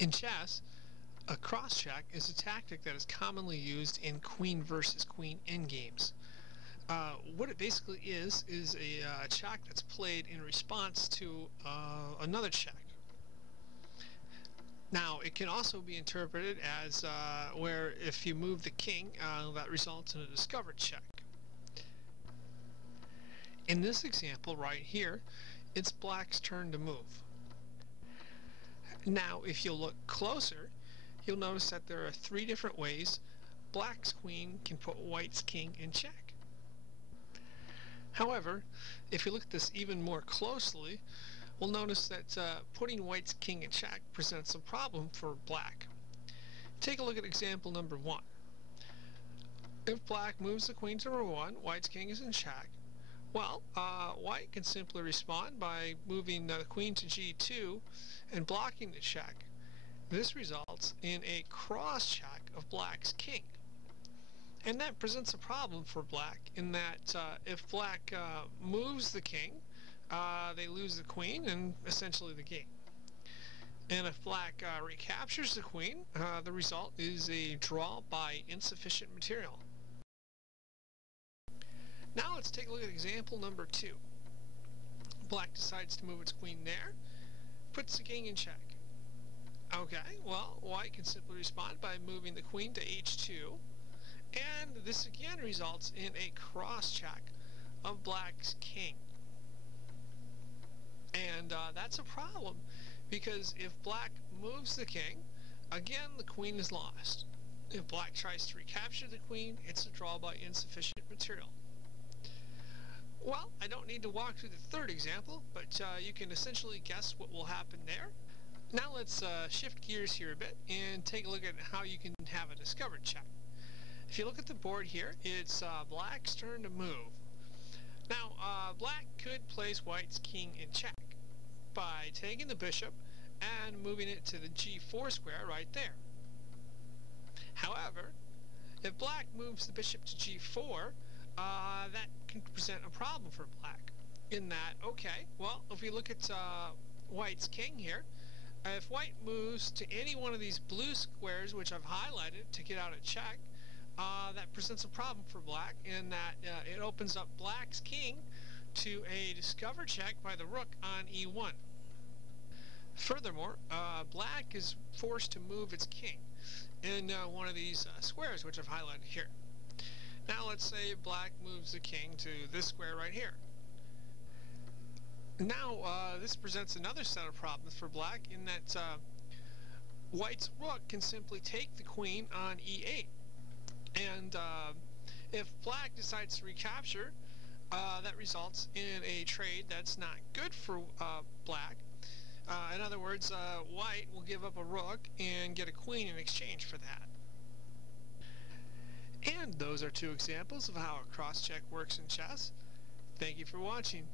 In chess, a cross-check is a tactic that is commonly used in queen versus queen endgames. What it basically is a check that's played in response to another check. Now, it can also be interpreted as where if you move the king, that results in a discovered check. In this example right here, it's black's turn to move. Now, if you look closer, you'll notice that there are 3 different ways black's queen can put white's king in check. However, if you look at this even more closely, we'll notice that putting white's king in check presents a problem for black. Take a look at example number 1. If black moves the queen to number 1, white's king is in check. Well, white can simply respond by moving the queen to g2 and blocking the check. This results in a cross-check of black's king. And that presents a problem for black in that if black moves the king, they lose the queen and essentially the game. And if black recaptures the queen, the result is a draw by insufficient material. Now let's take a look at example number 2. Black decides to move its queen there, puts the king in check. Okay, well, white can simply respond by moving the queen to h2, and this again results in a cross-check of black's king. And that's a problem, because if black moves the king, again the queen is lost. If black tries to recapture the queen, it's a draw by insufficient material. Well, I don't need to walk through the third example, but you can essentially guess what will happen there. Now let's shift gears here a bit and take a look at how you can have a discovered check. If you look at the board here, it's black's turn to move. Now, black could place white's king in check by taking the bishop and moving it to the g4 square right there. However, if black moves the bishop to g4, that can present a problem for black in that, okay, well, if we look at white's king here, if white moves to any one of these blue squares, which I've highlighted to get out a check, that presents a problem for black in that it opens up black's king to a discover check by the rook on e1. Furthermore, black is forced to move its king in one of these squares, which I've highlighted here. Now let's say black moves the king to this square right here. Now this presents another set of problems for black in that white's rook can simply take the queen on e8. And if black decides to recapture, that results in a trade that's not good for black. In other words, white will give up a rook and get a queen in exchange for that. And those are 2 examples of how a cross-check works in chess. Thank you for watching.